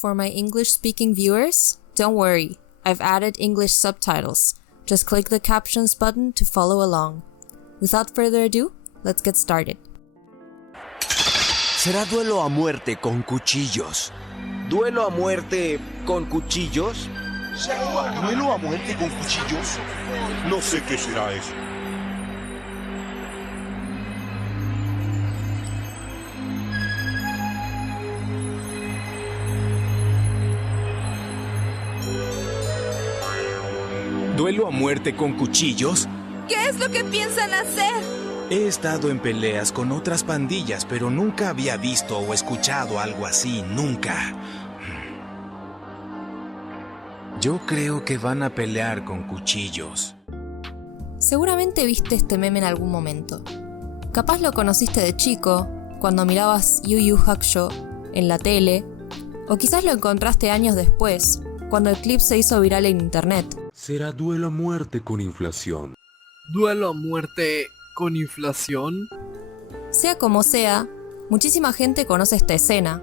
For my English-speaking viewers, don't worry, I've added English subtitles. Just click the captions button to follow along. Without further ado, let's get started. Será duelo a muerte con cuchillos. ¿Duelo a muerte con cuchillos? ¿Duelo a muerte con cuchillos? No sé qué será eso. ¿Duelo a muerte con cuchillos? ¿Qué es lo que piensan hacer? He estado en peleas con otras pandillas, pero nunca había visto o escuchado algo así, nunca. Yo creo que van a pelear con cuchillos. Seguramente viste este meme en algún momento. Capaz lo conociste de chico, cuando mirabas Yu Yu Hakusho en la tele, o quizás lo encontraste años después, cuando el clip se hizo viral en internet. Será duelo a muerte con inflación. ¿Duelo a muerte con inflación? Sea como sea, muchísima gente conoce esta escena.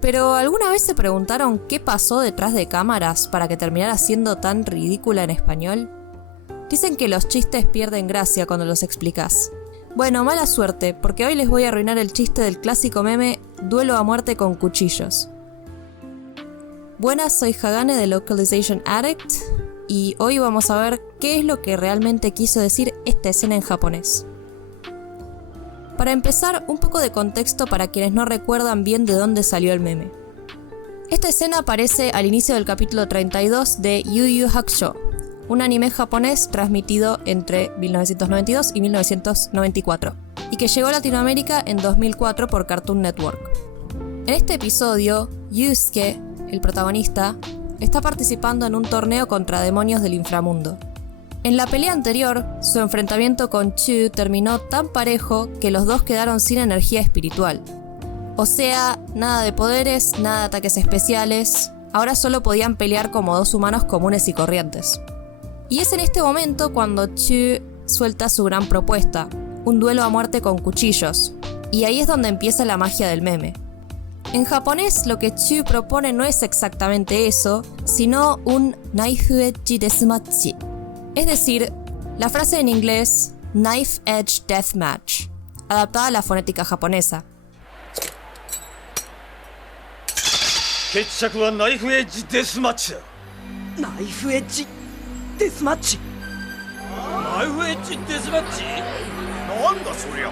Pero ¿alguna vez se preguntaron qué pasó detrás de cámaras para que terminara siendo tan ridícula en español? Dicen que los chistes pierden gracia cuando los explicas. Bueno, mala suerte, porque hoy les voy a arruinar el chiste del clásico meme Duelo a muerte con cuchillos. Buenas, soy Hagane de Localization Addict y hoy vamos a ver qué es lo que realmente quiso decir esta escena en japonés. Para empezar, un poco de contexto para quienes no recuerdan bien de dónde salió el meme. Esta escena aparece al inicio del capítulo 32 de Yu Yu Hakusho, un anime japonés transmitido entre 1992 y 1994, y que llegó a Latinoamérica en 2004 por Cartoon Network. En este episodio, Yusuke, el protagonista, está participando en un torneo contra demonios del inframundo. En la pelea anterior, su enfrentamiento con Chu terminó tan parejo que los dos quedaron sin energía espiritual. O sea, nada de poderes, nada de ataques especiales, ahora solo podían pelear como dos humanos comunes y corrientes. Y es en este momento cuando Chu suelta su gran propuesta, un duelo a muerte con cuchillos, y ahí es donde empieza la magia del meme. En japonés, lo que Chu propone no es exactamente eso, sino un Knife Edge Deathmatch. Es decir, la frase en inglés Knife Edge Deathmatch, adaptada a la fonética japonesa. 決着はナイフエッジデスマッチだ。ナイフエッジデスマッチ。ナイフエッジデスマッチ？なんだそりゃ。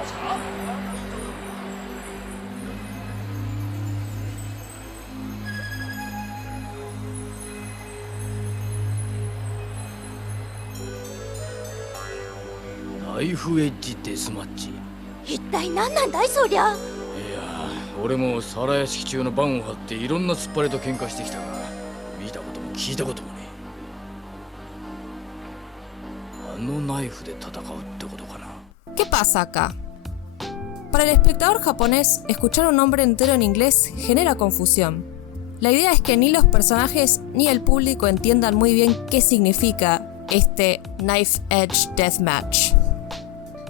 ナイフエッジデスマッチ。一体何なんだいそりゃ。いや俺も皿屋敷中の盤を張っていろんな突っ張りと喧嘩してきたが見たことも聞いたこともねえ。あのナイフで戦うってことかな。¿Qué pasa acá? Para el espectador japonés, escuchar un nombre entero en inglés genera confusión. La idea es que ni los personajes ni el público entiendan muy bien qué significa este Knife Edge Deathmatch.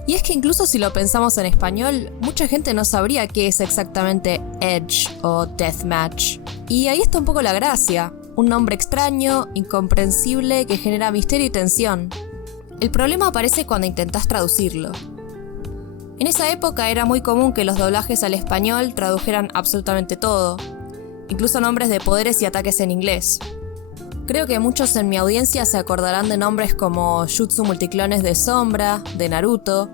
Y es que incluso si lo pensamos en español, mucha gente no sabría qué es exactamente Edge o Deathmatch. Y ahí está un poco la gracia, un nombre extraño, incomprensible, que genera misterio y tensión. El problema aparece cuando intentas traducirlo. En esa época era muy común que los doblajes al español tradujeran absolutamente todo, incluso nombres de poderes y ataques en inglés. Creo que muchos en mi audiencia se acordarán de nombres como Jutsu Multiclones de Sombra, de Naruto,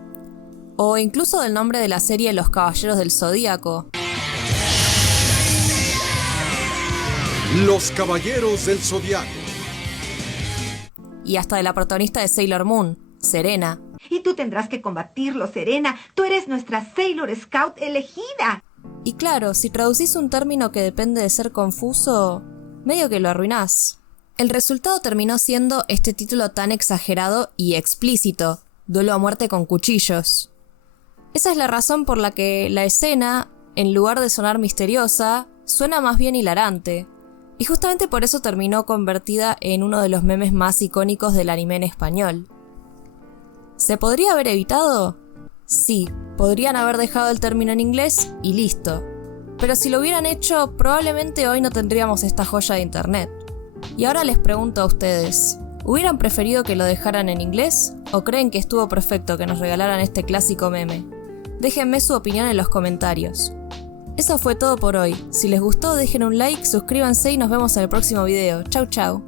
o incluso del nombre de la serie Los Caballeros del Zodíaco. Los Caballeros del Zodiaco. Y hasta de la protagonista de Sailor Moon, Serena. Y tú tendrás que combatirlo, Serena. Tú eres nuestra Sailor Scout elegida. Y claro, si traducís un término que depende de ser confuso, medio que lo arruinás. El resultado terminó siendo este título tan exagerado y explícito, Duelo a muerte con cuchillos. Esa es la razón por la que la escena, en lugar de sonar misteriosa, suena más bien hilarante. Y justamente por eso terminó convertida en uno de los memes más icónicos del anime en español. ¿Se podría haber evitado? Sí, podrían haber dejado el término en inglés y listo. Pero si lo hubieran hecho, probablemente hoy no tendríamos esta joya de internet. Y ahora les pregunto a ustedes, ¿hubieran preferido que lo dejaran en inglés? ¿O creen que estuvo perfecto que nos regalaran este clásico meme? Déjenme su opinión en los comentarios. Eso fue todo por hoy. Si les gustó, dejen un like, suscríbanse y nos vemos en el próximo video. Chau chau.